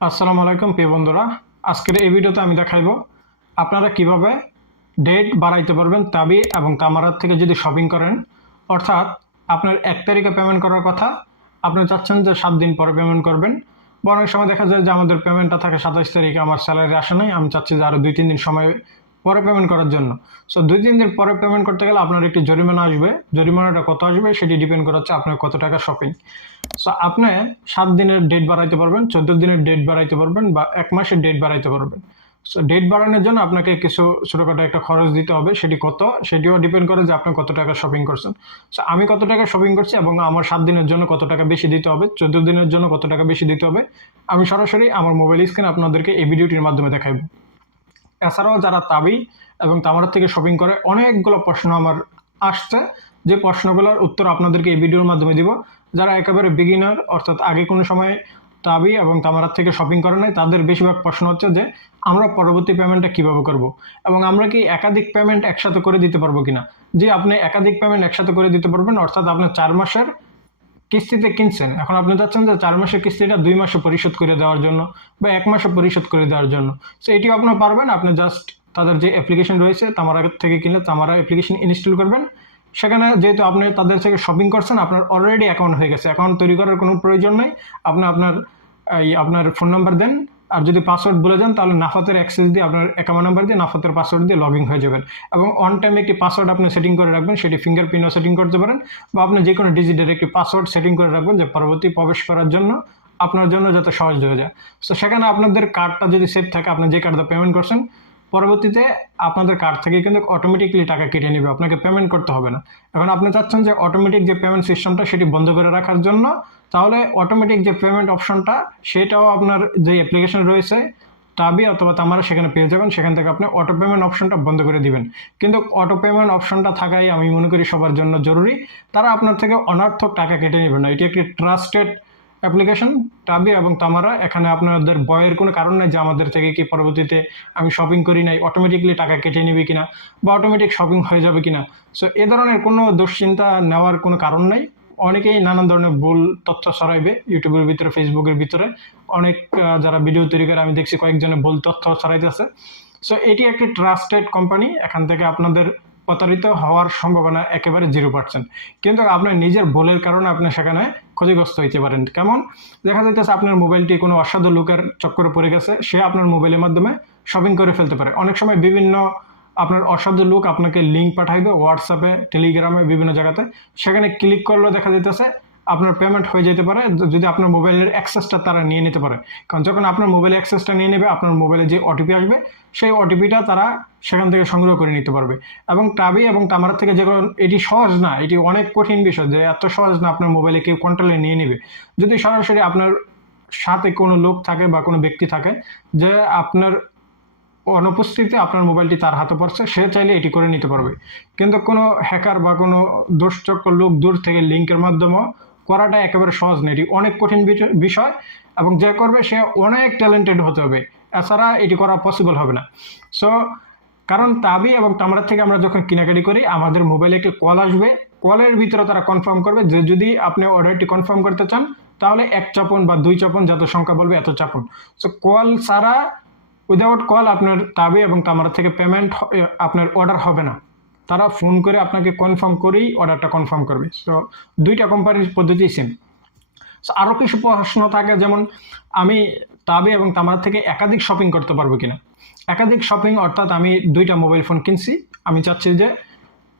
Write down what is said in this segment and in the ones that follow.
আসসালামু আলাইকুম প্রিয় বন্ধুরা। আজকের এই ভিডিওতে আমি দেখাইবো আপনারা কিভাবে ডেট বাড়াইতে পারবেন তাবি এবং তামারাত থেকে যদি শপিং করেন। অর্থাৎ আপনার 1 তারিখে পেমেন্ট করার কথা, আপনি চাচ্ছেন যে 7 দিন পরে পেমেন্ট করবেন, বা অনেক সময় দেখা যায় যে আমাদের পেমেন্টটা থাকে 27 তারিখে, আমার স্যালারি আসে নাই, আমি চাচ্ছি যে আরও 2-3 দিন সময় পরে পেমেন্ট করার জন্য। সো 2-3 দিন পরে পেমেন্ট করতে গেলে আপনার একটি জরিমানা আসবে। জরিমানাটা কত আসবে সেটি ডিপেন্ড করে হচ্ছে আপনার কত টাকা শপিং। সো আপনি 7 দিনের ডেট বাড়াইতে পারবেন, 14 দিনের ডেট বাড়াইতে পারবেন, বা 1 মাসের ডেট বাড়াইতে পারবেন। সো ডেট বাড়ানোর জন্য আপনাকে কিছু ছোটোখাটো একটা খরচ দিতে হবে। সেটি কত, সেটিও ডিপেন্ড করে যে আপনি কত টাকা শপিং করছেন। সো আমি কত টাকা শপিং করছি এবং আমার 7 দিনের জন্য কত টাকা বেশি দিতে হবে, 14 দিনের জন্য কত টাকা বেশি দিতে হবে, আমি সরাসরি আমার মোবাইল স্ক্রিনে আপনাদেরকে এই ভিডিওটির মাধ্যমে দেখাইব। এছাড়াও যারা তাবি এবং তামারাত থেকে শপিং করে, অনেকগুলো প্রশ্ন আমার আসছে, যে প্রশ্নগুলোর উত্তর আপনাদেরকে এই ভিডিওর মাধ্যমে দিব। যারা একেবারে বিগিনার, অর্থাৎ আগে কোনো সময় তাবি এবং তামারাত থেকে শপিং করে নাই, তাদের বেশিরভাগ প্রশ্ন হচ্ছে যে আমরা পরবর্তী পেমেন্টটা কিভাবে করব, এবং আমরা কি একাধিক পেমেন্ট একসাথে করে দিতে পারবো কিনা। যে আপনি একাধিক পেমেন্ট একসাথে করে দিতে পারবেন, অর্থাৎ আপনার 4 মাসের কিস্তিতে কিনছেন, এখন আপনি চাচ্ছেন যে 4 মাসের কিস্তিটা 2 মাসে পরিশোধ করে দেওয়ার জন্য বা 1 মাসে পরিশোধ করে দেওয়ার জন্য। সো এটিও আপনার পারবেন। আপনি জাস্ট তাদের যে অ্যাপ্লিকেশন রয়েছে, তামারা থেকে কিনলে তামারা অ্যাপ্লিকেশন ইনস্টল করবেন। সেখানে যেহেতু আপনি তাদের থেকে শপিং করছেন, আপনার অলরেডি অ্যাকাউন্ট হয়ে গেছে, অ্যাকাউন্ট তৈরি করার কোনো প্রয়োজন নেই। আপনি আপনার ফোন নাম্বার দেন, আর যদি পাসওয়ার্ড ভুলে যান তাহলে নাফাতের অ্যাক্সেস দিয়ে আপনার অ্যাকাউন্ট নাম্বার দিয়ে নাফাতের পাসওয়ার্ড দিয়ে লগ ইন হয়ে যাবেন। এবং অন টাইম একটি পাসওয়ার্ড আপনি সেটিং করে রাখবেন, সেটি ফিঙ্গারপ্রিন্টও সেটিং করতে পারেন, বা আপনি যে কোনো ডিজিটের একটি পাসওয়ার্ড সেটিং করে রাখবেন, যে পরবর্তী প্রবেশ করার জন্য আপনার জন্য যাতে সহজ হয়ে যায়। তো সেখানে আপনাদের কার্ডটা যদি সেভ থাকে, আপনি যে কার্ডটা পেমেন্ট করছেন, পরবর্তীতে আপনাদের কার্ড থেকে কিন্তু অটোমেটিকলি টাকা কেটে নেবে, আপনাকে পেমেন্ট করতে হবে না। এখন আপনি চাচ্ছেন যে অটোমেটিক যে পেমেন্ট সিস্টেমটা সেটি বন্ধ করে রাখার জন্য, তাহলে অটোমেটিক যে পেমেন্ট অপশনটা সেটাও আপনার যে অ্যাপ্লিকেশন রয়েছে তাবি অথবা তামারা, সেখানে পেয়ে যাবেন। সেখান থেকে আপনি অটো পেমেন্ট অপশনটা বন্ধ করে দিবেন। কিন্তু অটো পেমেন্ট অপশনটা থাকাই আমি মনে করি সবার জন্য জরুরি। তারা আপনার থেকে অনর্থক টাকা কেটে নেবেন না। এটি একটি ট্রাস্টেড অ্যাপ্লিকেশন তাবি এবং তামারা। এখানে আপনাদের ভয়ের কোনো কারণ নেই যে আমাদের থেকে কি পরবর্তীতে আমি শপিং করি নাই অটোমেটিকলি টাকা কেটে নেবে কিনা, বা অটোমেটিক শপিং হয়ে যাবে কিনা। সো এ ধরনের কোনো দুশ্চিন্তা নেওয়ার কোনো কারণ নেই। অনেকেই নানান ধরনের ভুল তথ্য ছড়াইবে ইউটিউবের ভিতরে, ফেসবুকের ভিতরে। অনেক যারা ভিডিও তৈরি করে আমি দেখছি কয়েকজনে ভুল তথ্য ছড়াইতেছে। সো এটি একটি ট্রাস্টেড কোম্পানি, এখান থেকে আপনাদের প্রতারিত হওয়ার সম্ভাবনা একেবারে 0%। কিন্তু আপনার নিজের ভুলের কারণে আপনি সেখানে ক্ষতিগ্রস্ত হইতে পারেন। কেমন? দেখা যাইতেছে আপনার মোবাইলটি কোনো অসাধু লোকের চক্করে পড়ে গেছে, সে আপনার মোবাইলের মাধ্যমে শপিং করে ফেলতে পারে। অনেক সময় বিভিন্ন আপনার অসাধু লোক আপনাকে লিঙ্ক পাঠাইবে হোয়াটসঅ্যাপে, টেলিগ্রামে, বিভিন্ন জায়গাতে। সেখানে ক্লিক করলেও দেখা যাইতেছে আপনার পেমেন্ট হয়ে যেতে পারে, যদি আপনার মোবাইলের অ্যাক্সেসটা তারা নিয়ে নিতে পারে। কারণ যখন আপনার মোবাইলের অ্যাক্সেসটা নিয়ে নেবে, আপনার মোবাইলে যে ওটিপি আসবে, সেই ওটিপিটা তারা সেখান থেকে সংগ্রহ করে নিতে পারবে। এবং তাবি এবং তামারা থেকে যে এটি সহজ না, এটি অনেক কঠিন বিষয়, যে এত সহজ না আপনার মোবাইলে কেউ কন্ট্রোলে নিয়ে নেবে। যদি সরাসরি আপনার সাথে কোনো লোক থাকে বা কোনো ব্যক্তি থাকে যে আপনার অনুপস্থিতিতে আপনার মোবাইলটি তার হাতে পড়ছে, সে চাইলে এটি করে নিতে পারবে। কিন্তু কোনো হ্যাকার বা কোনো দুশ্চক্র লোক দূর থেকে লিঙ্কের মাধ্যমে করাটা একেবারে সহজ নেই, এটি অনেক কঠিন বিষয়। এবং যে করবে সে অনেক ট্যালেন্টেড হতে হবে, এছাড়া এটি করা পসিবল হবে না। সো কারণ তাবি এবং তামারা থেকে আমরা যখন কেনাকাটি করি, আমাদের মোবাইলে একটি কল আসবে, কলের ভিতরে তারা কনফার্ম করবে যে যদি আপনি অর্ডারটি কনফার্ম করতে চান তাহলে 1 চাপুন বা 2 চাপুন, যত সংখ্যা বলবে এত চাপুন। সো কল ছাড়া, উইদাউট কল আপনার তাবি এবং তামারা থেকে পেমেন্ট, আপনার অর্ডার হবে না। তারা ফোন করে আপনাকে কনফার্ম করেই অর্ডারটা কনফার্ম করবে। সো দুইটা কোম্পানির পদ্ধতি সেম। সো আরও কিছু প্রশ্ন থাকে, যেমন আমি তাবি এবং তামারা থেকে একাধিক শপিং করতে পারবো কিনা। একাধিক শপিং অর্থাৎ আমি 2টা মোবাইল ফোন কিনছি, আমি চাচ্ছি যে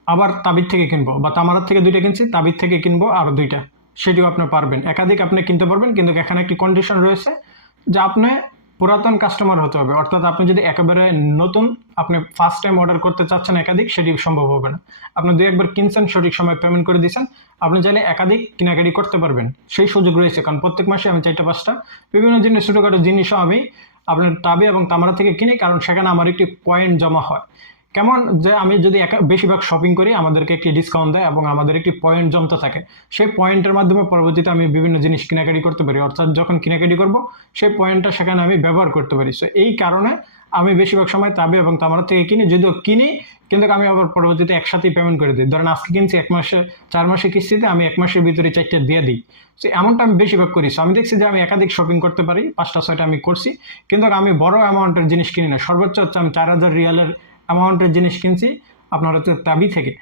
আবার তাবির থেকে কিনবো, বা তামারার থেকে 2টা কিনছি, তাবির থেকে কিনবো আরও 2টা, সেটিও আপনি পারবেন। একাধিক আপনি কিনতে পারবেন, কিন্তু এখানে একটি কন্ডিশন রয়েছে যে আপনি পুরাতন কাস্টমার হতে হবে। অর্থাৎ আপনি যদি একেবারে নতুন, আপনি ফার্স্ট টাইম অর্ডার করতে চাচ্ছেন একাধিক, সেটি সম্ভব হবে না। আপনি 2-1 বার কিনছেন, সঠিক সময় পেমেন্ট করে দিয়েছেন, আপনি চাইলে একাধিক কেনাকাটি করতে পারবেন, সেই সুযোগ রয়েছে। কারণ প্রত্যেক মাসে আমি 4-5টা বিভিন্ন জিনিস, ছোটোখাটো জিনিসও আমি আপনার তাবি এবং তামারা থেকে কিনি, কারণ সেখানে আমার একটি পয়েন্ট জমা হয়। কেমন যে আমি যদি বেশিরভাগ শপিং করি আমাদেরকে একটি ডিসকাউন্ট দেয় এবং আমাদের একটি পয়েন্ট জমতে থাকে। সেই পয়েন্টের মাধ্যমে পরবর্তীতে আমি বিভিন্ন জিনিস কেনাকাটি করতে পারি, অর্থাৎ যখন কেনাকাটি করব সেই পয়েন্টটা সেখানে আমি ব্যবহার করতে পারি। সো এই কারণে আমি বেশিরভাগ সময় তাবে এবং তামারা থেকে কিনি, যদিও কিনি কিন্তু আমি আবার পরবর্তীতে একসাথেই পেমেন্ট করে দিই। ধরেন আজকে কিনছি 1 মাসে 4 মাসে কিস্তিতে, আমি 1 মাসের ভিতরে 4টা দিয়ে দিই। সো এমনটা আমি বেশিরভাগ করি। সো আমি দেখছি যে আমি একাধিক শপিং করতে পারি, 5টা 6টা আমি করছি, কিন্তু আমি বড় অ্যামাউন্টের জিনিস কিনি না। সর্বোচ্চ হচ্ছে আমি 4000 রিয়ালের অ্যামাউন্টের জিনিস কিনছি আপনার হচ্ছে তাবি থেকে।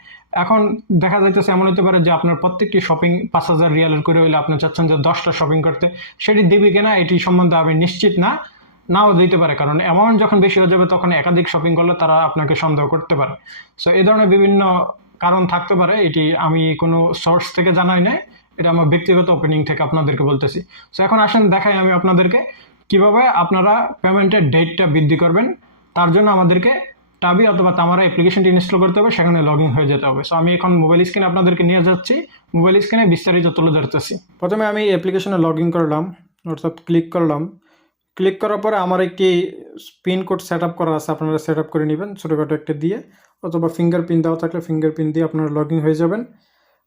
এখন দেখা যাইতেছে এমন হতে পারে যে আপনার প্রত্যেকটি শপিং 5000 রিয়ালের করে হইলে আপনি চাচ্ছেন যে 10টা শপিং করতে, সেটি দিবি কিনা এটি সম্বন্ধে আমি নিশ্চিত না, নাও দিতে পারে, কারণ অ্যামাউন্ট যখন বেশি হয়ে যাবে তখন একাধিক শপিং করলে তারা আপনাকে সন্দেহ করতে পারে। সো এই ধরনের বিভিন্ন কারণ থাকতে পারে, এটি আমি কোনো সোর্স থেকে জানাই নাই, এটা আমার ব্যক্তিগত ওপিনিয়ন থেকে আপনাদেরকে বলতেছি। সো এখন আসেন দেখাই আমি আপনাদেরকে কিভাবে আপনারা পেমেন্টের ডেটটা বৃদ্ধি করবেন। তার জন্য আমাদেরকে টাবি অথবা তামারা অ্যাপ্লিকেশনটি ইনস্টল করতে হবে, সেখানে লগ ইন হয়ে যেতে হবে। সো আমি এখন মোবাইল স্ক্রিনে আপনাদেরকে নিয়ে যাচ্ছি, মোবাইল স্ক্রিনে বিস্তারিত তুলে ধরতেছি। প্রথমে আমি অ্যাপ্লিকেশনে লগ ইন করলাম, অর্থাৎ ক্লিক করলাম। ক্লিক করার পরে আমার একটি পিন কোড সেট আপ করা আছে, আপনারা সেট আপ করে নেবেন ছোটোখাটো একটা দিয়ে, অথবা ফিঙ্গারপ্রিন্ট দেওয়া থাকলে ফিঙ্গারপ্রিন্ট দিয়ে আপনারা লগ ইন হয়ে যাবেন।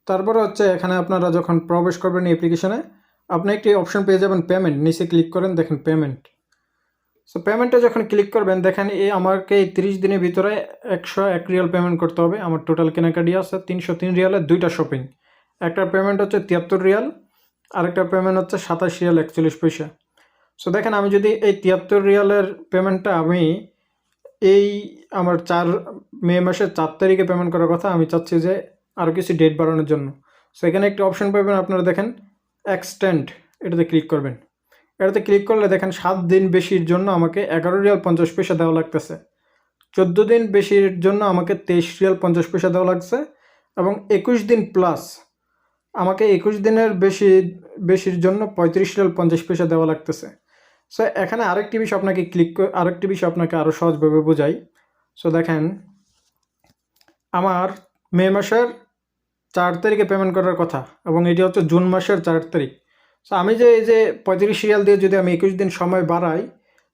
তারপরে হচ্ছে এখানে আপনারা যখন প্রবেশ করবেন এই অ্যাপ্লিকেশনে, আপনি একটি অপশন পেয়ে যাবেন পেমেন্ট, নিচে ক্লিক করেন, দেখেন পেমেন্ট। সো পেমেন্টে যখন ক্লিক করবেন দেখেন আমাকে 30 দিনের ভিতরে 101 রিয়াল পেমেন্ট করতে হবে। আমার টোটাল কেনাকাটি আছে 303 রিয়ালের 2টা শপিং। একটা পেমেন্ট হচ্ছে 73 রিয়াল, আরেকটা পেমেন্ট হচ্ছে 27 রিয়াল 41 পয়সা। সো দেখেন আমি যদি এই 73 রিয়ালের পেমেন্টটা আমি আমার মে মাসের 4 তারিখে পেমেন্ট করার কথা, আমি চাচ্ছি যে আরও কিছু ডেট বাড়ানোর জন্য। সো এখানে একটি অপশন পাবেন আপনারা, দেখেন এক্সটেন্ড, এটাতে ক্লিক করবেন। এটাতে ক্লিক করলে দেখেন 7 দিন বেশির জন্য আমাকে 11 রিয়াল 50 পয়সা দেওয়া লাগতেছে, 14 দিন বেশির জন্য আমাকে 23 রিয়াল 50 পয়সা দেওয়া লাগছে, এবং 21 দিন প্লাস আমাকে 21 দিনের বেশির জন্য 35 রিয়াল 50 পয়সা দেওয়া লাগতেছে। সো এখানে আরেকটি বিষয় আপনাকে আরও সহজভাবে বোঝাই। সো দেখেন আমার মে মাসের 4 তারিখে পেমেন্ট করার কথা, এবং এটি হচ্ছে জুন মাসের 4 তারিখ। সো আমি যে এই যে 35 রিয়াল দিয়ে যদি আমি 21 দিন সময় বাড়াই,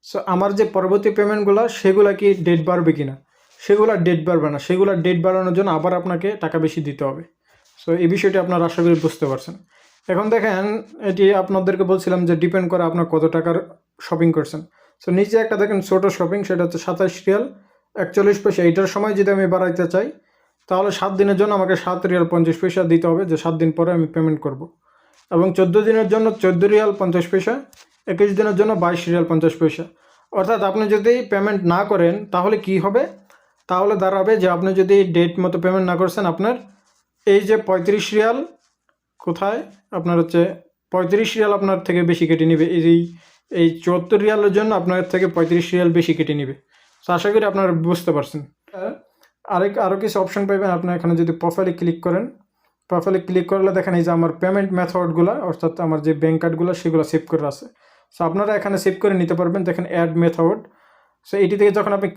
সো আমার যে পরবর্তী পেমেন্টগুলো সেগুলো কি ডেট বাড়বে কি না? সেগুলো ডেট বাড়বে না, সেগুলো ডেট বাড়ানোর জন্য আবার আপনাকে টাকা বেশি দিতে হবে। সো এই বিষয়টি আপনারা আশা করি বুঝতে পারছেন। এখন দেখেন এটি আপনাদেরকে বলছিলাম যে ডিপেন্ড করে আপনার কত টাকার শপিং করছেন। সো নিচে একটা দেখেন ছোটো শপিং, সেটা হচ্ছে 27 রিয়াল 41 পয়সা। এইটার সময় যদি আমি বাড়াইতে চাই তাহলে 7 দিনের জন্য আমাকে 7 রিয়াল 50 পয়সা দিতে হবে, যে 7 দিন পরে আমি পেমেন্ট করব। এবং 14 দিনের জন্য 14 রিয়াল 50 পয়সা, 21 দিনের জন্য 22 রিয়াল 50 পয়সা। অর্থাৎ আপনি যদি পেমেন্ট না করেন তাহলে কি হবে? তাহলে দাঁড়াবে যে আপনি যদি ডেট মতো পেমেন্ট না করছেন, আপনার এই যে 35 রিয়াল কোথায় আপনার হচ্ছে 35 রিয়াল আপনার থেকে বেশি কেটে নেবে। এই 74 রিয়ালের জন্য আপনার থেকে 35 রিয়াল বেশি কেটে নেবে। তো আশা করি আপনারা বুঝতে পারছেন। আরও কিছু অপশন পাবেন আপনার এখানে, যদি প্রোফাইলে ক্লিক করেন, প্রোফাইলে ক্লিক করলে দেখেন এই যে আমার পেমেন্ট মেথডগুলো, অর্থাৎ আমার যে ব্যাঙ্ক কার্ডগুলো সেগুলো সেভ করে আছে। সো আপনারা এখানে সেভ করে নিতে পারবেন। দেখেন অ্যাড মেথড, সো এটি থেকে যখন আপনি